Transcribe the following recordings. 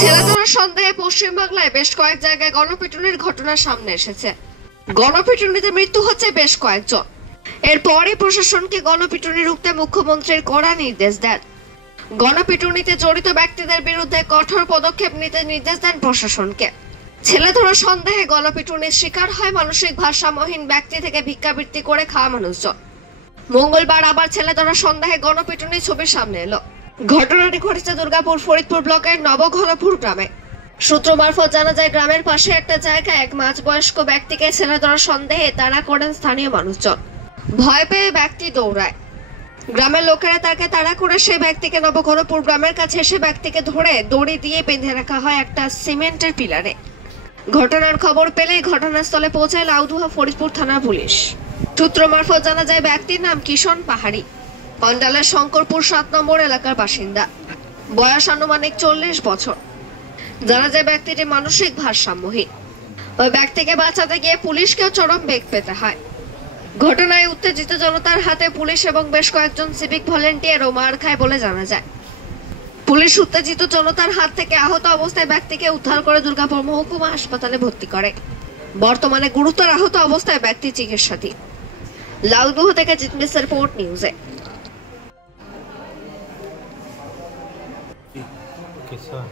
ছেলেধরা সন্দেহে পশ্চিমবাংলায় বেশ কয়েক জায়গায় গণপিটুনির ঘটনা সামনে এসেছে। গণপিটুনিতে মৃত্যু হচ্ছে বেশ কয়েকজন। এরপরে প্রশাসনকে গণপিটুনি রুখতে মুখ্যমন্ত্রীর কড়া নির্দেশ দেন। গণপিটুনিতে জড়িত ব্যক্তিদের বিরুদ্ধে কঠোর পদক্ষেপ নিতে নির্দেশ দেন প্রশাসনকে। ছেলেধরা সন্দেহে গণপিটুনির শিকার হয় মানসিক ভারসাম্যহীন ব্যক্তি থেকে ভিক্ষাবৃত্তি করে খাওয়া মানুষজন। মঙ্গলবার আবার ছেলেধরা সন্দেহে গণপিটুনির ছবি সামনে এলো। ঘটনাটি ঘটেছে দুর্গাপুর ফরিদপুর ব্লকের নবঘনপুর গ্রামে। সূত্র মারফত জানা যায়, গ্রামের পাশে একটা জায়গায় এক মাঝবয়স্ক ব্যক্তিকে ছেলেধরা সন্দেহে তাড়া করেন স্থানীয় মানুষজন। ভয় পেয়ে ব্যক্তি দৌড়ায়। গ্রামের লোকেরা তাকে তাড়া করে সেই ব্যক্তিকে নবঘনপুর গ্রামের কাছে এসে ব্যক্তিকে ধরে দড়ি দিয়ে বেঁধে রাখা হয় একটা সিমেন্টের পিলারে। ঘটনার খবর পেলেই ঘটনাস্থলে পৌঁছায় লাউদুহা ফরিদপুর থানার পুলিশ। সূত্র মারফত জানা যায়, ব্যক্তির নাম কিষণ পাহাড়ি, অন্ডালের শঙ্করপুর 7 নম্বর এলাকার বাসিন্দা। বয়স আনুমানিক 40 বছর। জানা যায় ব্যক্তিটি মানসিক ভারসাম্যহীন। ওই ব্যক্তিকে বাঁচাতে গিয়ে পুলিশকেও চরম বেগ পেতে হয়। ঘটনায় উত্তেজিত জনতার হাতে পুলিশ এবং বেশ কয়েকজন সিভিক ভলেন্টিয়ারও মার খায় বলে জানা যায়। পুলিশ উত্তেজিত জনতার হাত থেকে আহত অবস্থায় ব্যক্তিকে উদ্ধার করে দুর্গাপুর মহকুমা হাসপাতালে ভর্তি করে। বর্তমানে গুরুতর আহত অবস্থায় ব্যক্তি চিকিৎসাধীন। লাউদুহ থেকে জিতমিস রিপোর্ট নিউজে। কিষণ,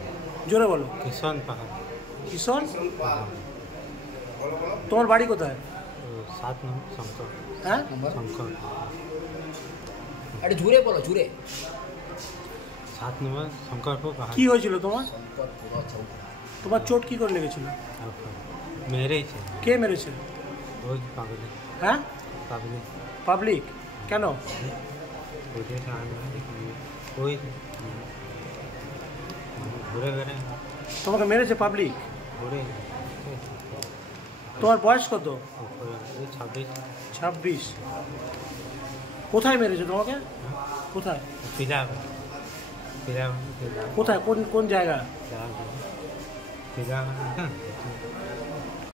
জোরে বলো। কিষণ পাহাড়। কিষণ, তোমার বাড়ি কোথায়? 7 নম্বর শঙ্কর। হ্যাঁ, শঙ্কর আরে জুড়ে বলো, জুড়ে। 7 নম্বর শঙ্করপুর পাহাড়। কি হয়েছিল তোমার? তোমার চোট কি করে লেগেছিল? মেরেছে। কে মেরেছে? ওই পাগলে। হ্যাঁ, পাগলে। পাবলিক? কেন? ওই ঘুরে বেড়ে তোমাকে মেরেছে পাবলিক? ঘুরে। তোমার বয়স কত? 26। 26। কোথায় মেরেছে তোমাকে? কোথায়? পিলা কোথায়, কোন কোন জায়গা? পিলা